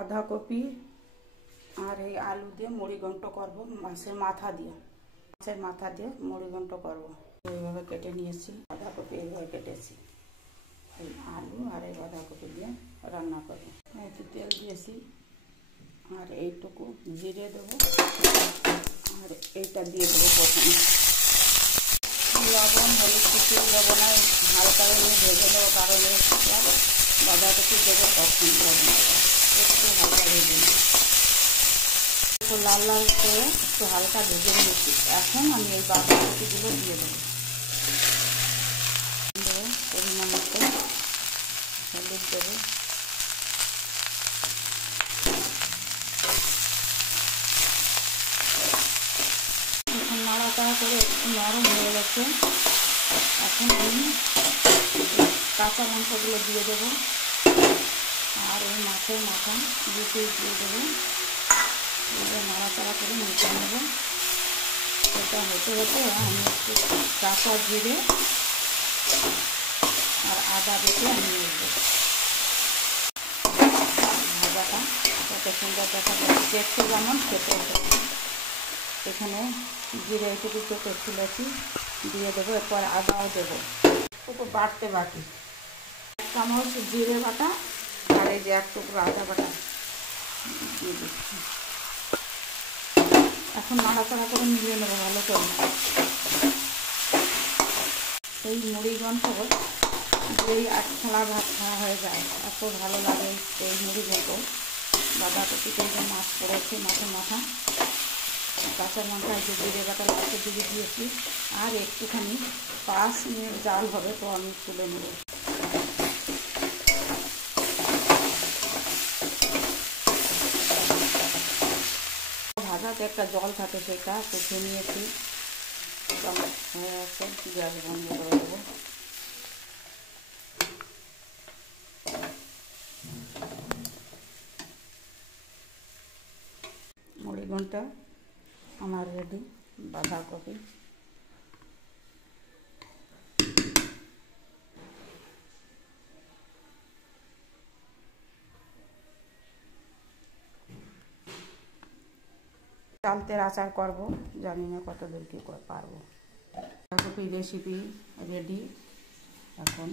বাঁধাকপি আর এই আলু দিয়ে মুড়ি ঘন্ট করব, মাছের মাথা দিয়ে মুড়ি ঘন্ট করব। এইভাবে কেটে নিয়েছি, বাঁধাকপি এইভাবে কেটেছি। এই আলু আর এই বাঁধাকপি দিয়ে রান্না করব। একটু তেল দিয়েছি আর এইটুকু জিরে দেবো আর এইটা দিয়ে দেবো প্রথমে। লবণ হলুদ কিছু দেবো না, হালকা নিয়ে ভেজে নেবো, কারণ বাঁধাকপি দেবো তখন লবণ একটু হালকা ভেজে নেব। একটু লাল লাল করে একটু হালকা ভেজে নিয়েছি। এখন আমি এই বাঁধাকপিগুলো দিয়ে দেবো। পরিমাণ মতো হলুদ দেবো, এখন নাড়াচাড়া করে একটু নরম হয়ে গেছে। এখন আমি কাঁচা লঙ্কাগুলো দিয়ে দেবো আর এই মাছের মাথা দিয়ে দেবো। নাড়াচাড়া করে নিতে নেব। এটা হতে হতে আমি একটু কাঁচা জিরে আর আদা বেটে আমি নেব। ভাজাটা কত সুন্দর দেখা যাচ্ছে, দেখতে যেমন খেতে হবে। এখানে জিরে একটু চোখে তুলেছি, দিয়ে দেবো। এরপর আদাও দেবো, একটু বাটতে বাটি। 1 চামচ জিরে বাটা আর এই যে 1 টুকরো আদা বাটা দিয়ে দিচ্ছি। এখন নাড়াচাড়া করে মিলিয়ে নেবো ভালো করে। এই মুড়ি ঘন্ট যেই 8 থালা ভাত খাওয়া হয়ে যায়, এত ভালো লাগে এই মুড়ি ঘন্ট। বাঁধাকপিতে যে মাছ পড়েছে, মাছের মাথা, কাঁচা লঙ্কা, যে জিরে বাটা লাস্টের দিকে দিয়েছি, আর একটুখানি 5 মিনিট জাল হবে, তো আমি তুলে নেব। ভাজাতে একটা জল থাকে, সেটা তুলে নিয়েছি। হয়ে গেছে, গ্যাস বন্ধ করে দেবো। মুড়ি ঘন্ট আমার রেডি। বাঁধাকপি চালতের আচার করব, জানি না কতদূর কী পারবো। বাঁধাকপি রেসিপি রেডি। এখন